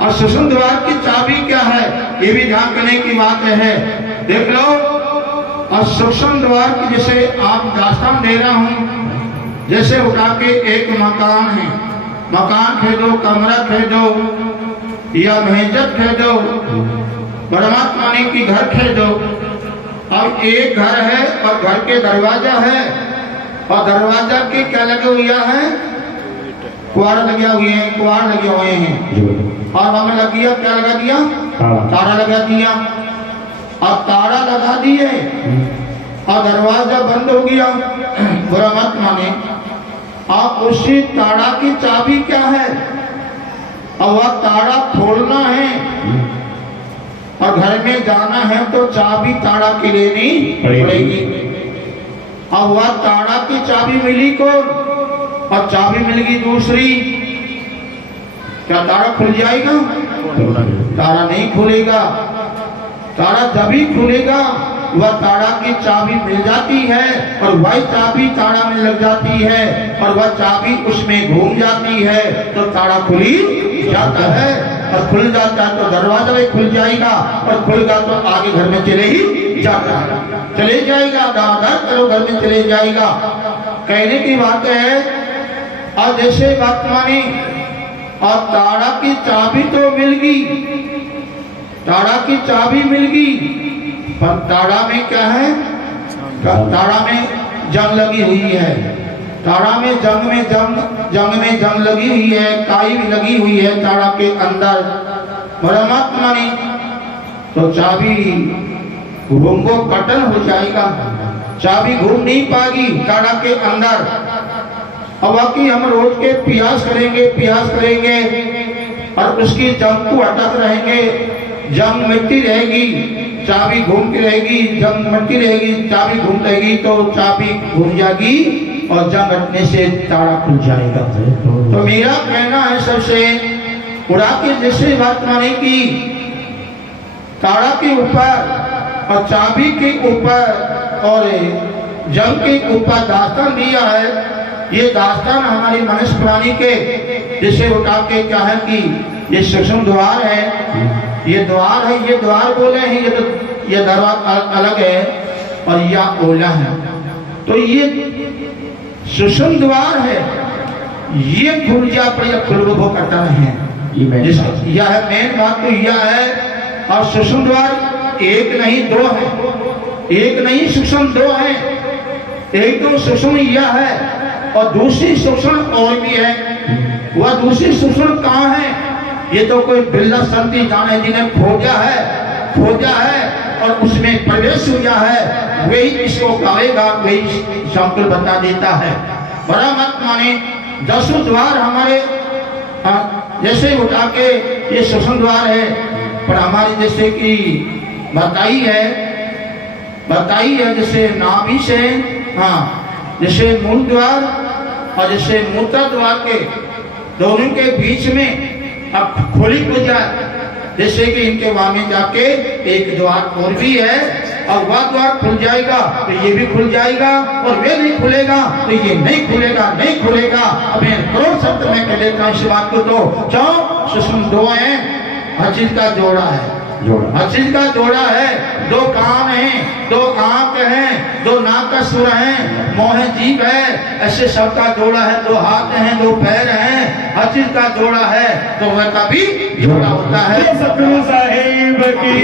और सुषुम्ना द्वार की चाबी क्या है, ये भी ध्यान करने की बात है। देख लो, और सुषुम्ना द्वार की जैसे आप दास्तान दे रहा हूं, जैसे उठा के एक मकान है, मकान खरीदो, कमरा खरीदो या महजत खरीदो, परमात्मा ने की घर खरीदो। अब एक घर है और घर के दरवाजा है, और दरवाजा के क्या लगे हुए हैं, कुआर लगे हुए हैं, कुआर लगे हुए हैं, और हमें लग गया क्या लगा दिया, तारा लगा दिया। और तारा लगा दिए और दरवाजा बंद हो गया, बुरा मत माने। अब उसी तारा की चाबी क्या है, और वह तारा खोलना है और घर में जाना है तो चाबी तारा की लेनी पड़ेगी। अब वह तारा की चाबी मिली कौन, और चाबी मिल गई दूसरी, क्या तारा खुल जाएगा? तारा नहीं खुलेगा। तारा जभी खुलेगा वह तारा की चाबी मिल जाती है, और वही चाबी तारा में लग जाती है, और वह चाबी उसमें घूम जाती है तो तारा खुल ही जाता है। और खुल जाता है तो दरवाजा भी खुल जाएगा, और खुलेगा तो आगे घर में चले ही जाता है, चले जाएगा, दादा करो घर में चले जाएगा। कहने की बात है, और जैसे बात मानी, और तारा की चाबी तो मिल गई, तारा की चाबी मिल गई, पर तारा में क्या है, तारा में जंग लगी हुई है, तारा में जंग लगी हुई है, काई भी लगी हुई है तारा के अंदर, परमात्मा ने तो चाबी घूमो कटन हो जाएगा, चाबी घूम नहीं पाएगी तारा के अंदर। अब बाकी हम रोज के प्रयास करेंगे और उसकी जंग को अटक रहेंगे, जंग मिट्टी रहेगी, चाबी घूमती रहेगी, जंग मिट्टी रहेगी, चाबी घूम रहेगी तो चाबी घूम जाएगी और जंग हटने से तारा खुल जाएगा। तो मेरा कहना है सबसे उड़ा के जैसे बात माने की तारा के ऊपर और चाबी के ऊपर और जंग के ऊपर दास्तान दिया है। ये दास्तान हमारी मनुष्य प्राणी के जिसे उठा के क्या है कि ये सूक्ष्म द्वार है, ये द्वार है, ये द्वार बोले हैं, ये तो ये दरवाजा अलग है और यह ओला है, तो ये सूक्ष्म द्वार है, ये खुल जा पर खुल करता है। यह है मेन बात, तो यह है। और सूक्ष्म द्वार एक नहीं दो है, एक नहीं सूक्ष्म दो है, एक तो सूक्ष्म यह है और दूसरी सूक्ष्म और भी है। वह दूसरी सूक्ष्म कहाँ है, ये तो कोई बिल्ला संति जाने जिन्हें खोजा है और उसमें प्रवेश हुआ है, वही इसको कहेगा, वही शंकर बता देता है। बड़ा मत माने 10 द्वार हमारे जैसे उठा के ये सूक्ष्म द्वार है, पर हमारी जैसे कि बताई है जैसे नाभि से, हाँ, जैसे मूल द्वार और जैसे मूत्र द्वार के दोनों के बीच में अब खोली हो जाए, जैसे कि इनके वहां में जाके एक द्वार और भी है और वह द्वार खुल जाएगा तो ये भी खुल जाएगा, और वे नहीं खुलेगा तो ये नहीं खुलेगा। अब करोड़ शब्द में कह देता हूँ इस बात को, तो जाओ सूक्ष्म दो है, हर चीज का जोड़ा है, हर चीज का जोड़ा है, दो कान है, दो आंख है, दो नाक का सुर है, मोह जीभ है, ऐसे सबका जोड़ा है, दो हाथ हैं, दो पैर हैं, हर चीज का जोड़ा है, तो वह का भी जोड़ा होता है। सतगुरु साहिब की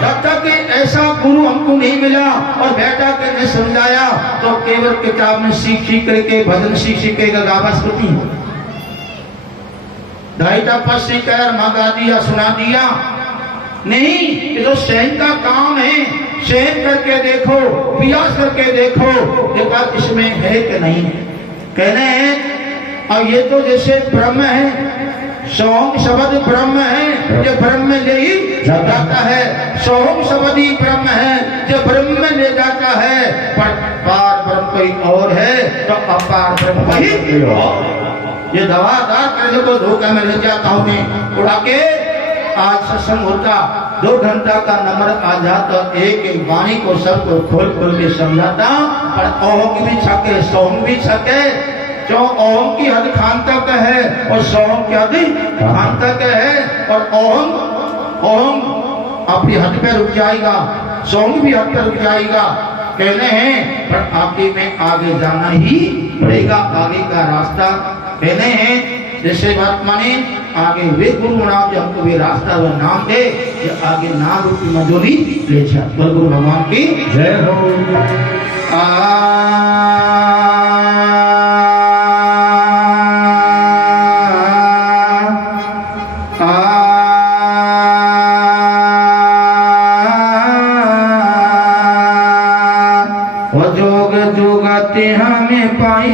जब तक ऐसा गुरु हमको नहीं मिला और बैठा के नहीं समझाया, तो केवल किताब में सीख करके भजन सीख के गावा स्तुति ढाईटा पद सीख कर मगा दिया, सुना दिया नहीं, ये तो सहन का काम है, सहन करके देखो, प्रयास करके देखो, देखा इसमें है कि नहीं। कहने हैं और ये तो जैसे ब्रह्म है, सोम शब्द ब्रह्म है, जो ब्रह्म में ले ही जाता है, सोम शब्द ही ब्रह्म है, जो ब्रह्म में ले जाता है, पर पार ब्रह्म कोई और है तो अपार ब्रह्म वही। ये दवादार करने को धोखा में ले जाता हूँ मैं उड़ा के। आज सत्संग होता 2 घंटा का नंबर आ जाता, एक वाणी को सबको खोल के समझाता, पर ओम भी छके सोम भी छके, जो ओम की हद खान तक है और सोम की हद खान तक है, और ओम ओम अपनी हद पे रुक जाएगा, सौंग भी हद पे रुक जाएगा। कहने हैं पर आगे में आगे जाना ही पड़ेगा, आगे का रास्ता कहने हैं जैसे बात माने आगे वे गुरु नाम जो हमको वे रास्ता व नाम दे, ये आगे नाम रूपी मजूरी ले जा। गुरु भगवान की जय हो। जोग जुगति हमें पाई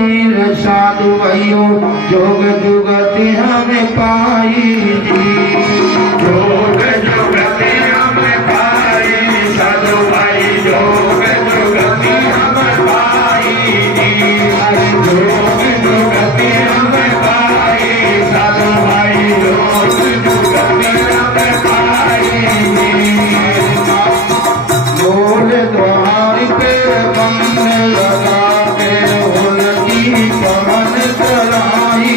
साधु भाइयों, जोग जुगति हमें पाई जोग जुगति हमें पाई साधु भाई, जोग जुगति हमें पाई। जोग जुगति हमें पाई साधु भाई, जोग जुगति हमें पाई। बोल द्वार पे बंद लगा के होलकी पवन चलाई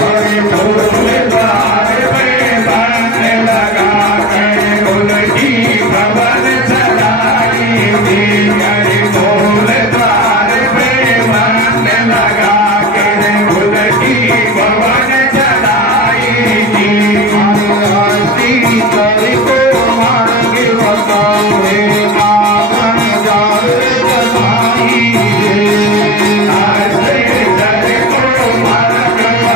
हरे बोल द्वार पे बंद लगा के होलकी पवन चलाई। हरे बोल द्वार पे बंद लगा के होलकी पवन चलाई। आरती करके मार्ग बतावे आंगन जाल जलाई जोग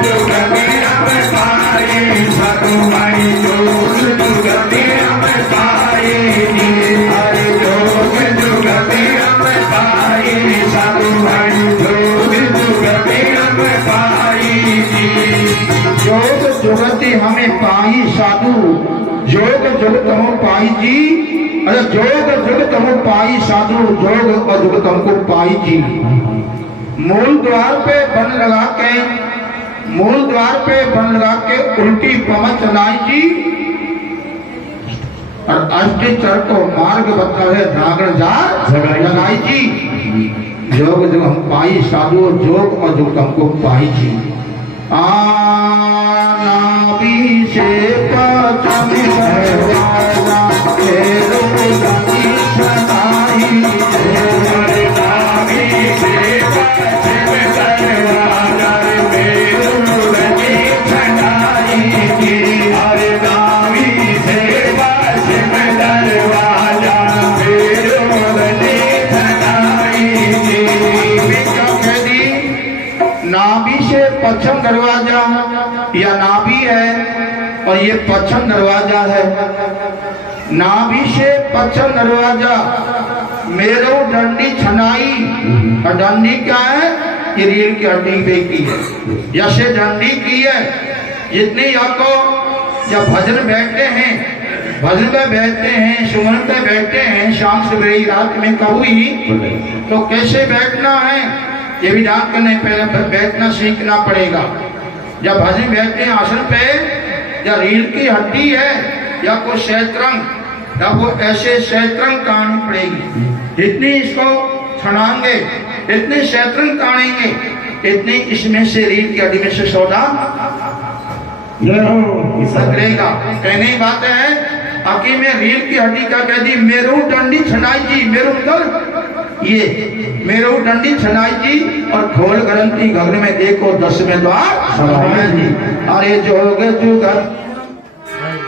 जुगति हमें पाई साधु भाइयों, जोग जुगति हमें पाई। जोग जुगति हमें पाई साधु, जोग जुगत हम पाई जी। अरे जोग जुगत हम पाई साधु, जोग और जुगत हमको पाई जी। मूल द्वार पे बन लगा के, मूल द्वार पे बन लगा के उल्टी पवन चलाई जी, और अष्टी चर को मार्ग बतावे धागण जार लगाई जी। जोग जो हम पाई साधु, जोग और जुगत हमको पाई जी। नाभि से पचम दरवाजा फेरो गति सनाई। नाभि से पचम दरवाजा फेरो गति सनाई। हरे नाभि से पचम दरवाजा फेरो गति सनाई। नाभि से पश्चिम दरवाजा, या नाभि है और ये पश्चिम दरवाजा है। नाभि से पश्चिम दरवाजा मेरो डंडी छनाई, और डंडी क्या है? ये रीढ़ की हड्डी पे की है, जैसे डंडी की है। जितनी आपको जब भजन बैठते हैं, भजन पे बैठते हैं, सुमन पे बैठते हैं, शाम सवेरे रात में कहूँ तो कैसे बैठना है ये भी जान करने पहले बैठना सीखना पड़ेगा। जब भजन बैठते हैं आसन पे, या रीढ़ की हड्डी है या कोई शैत्रंग, तब वो ऐसे शैत्रंग ताड़नी पड़ेगी। जितनी इसको छड़ाएंगे, इतने शैत्रंग ताड़ेंगे, इतनी इसमें से रीढ़ की हड्डी में से सौदा निकलेगा। कहने की बात है, आखिर में रीढ़ की हड्डी का कह दी मेरू डंडी छनाई जी। मेरू मतलब ये मेरू डंडी छनाई जी, और खोल ग्रंथि गगन में देखो 10 में द्वार जी। अरे जोग जुगत हरे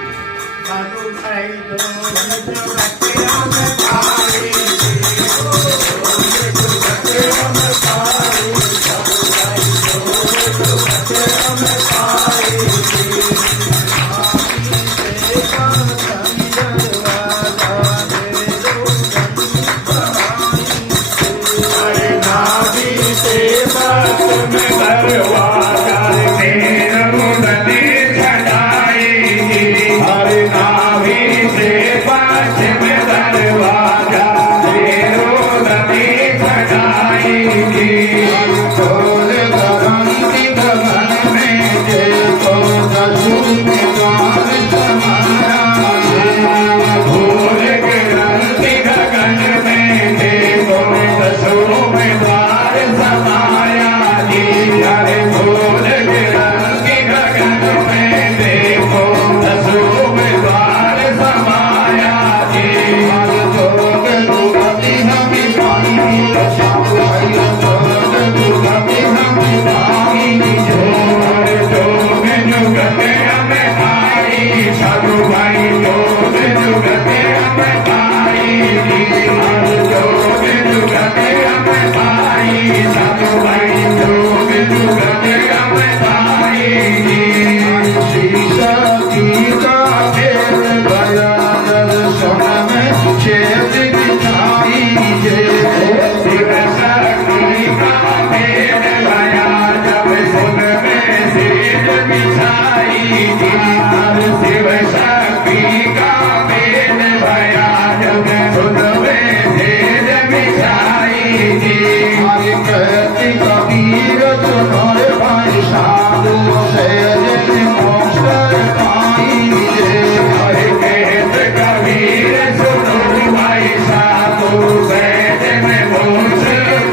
पाएगी। हरि कहती कबीर सुनो रे भाई साधु सहज मोक्ष पाएंगे। हरि कहत कबीर सुनो भाई साधु सहज में मोक्ष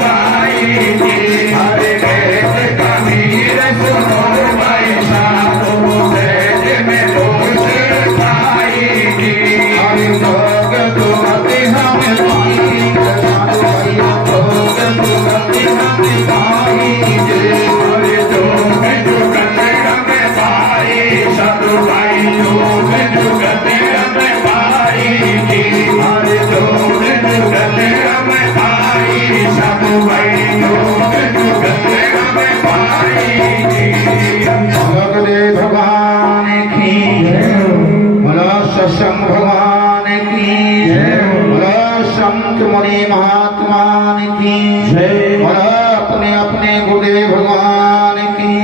पाएगी। हरि कहत कबीर सुनो भाई साधु सहज में मोक्ष पाएगी। हरि भगत गति हमें पाएंगे। साधु भैया भगत गति हमें पाएंगे। हरि जोग जुगत हमें पाई साधु भाई जोग जुगत हमें पाएगी। हरि जोग जुगत हमें पाई साधु भाई जोग जुगत हमें पाएगी। भगदेव भगवान की बोला सत्संग भगवान की बोला संत मुनि महात्मा की बोला अपने अपने गुरुदेव भगवान की।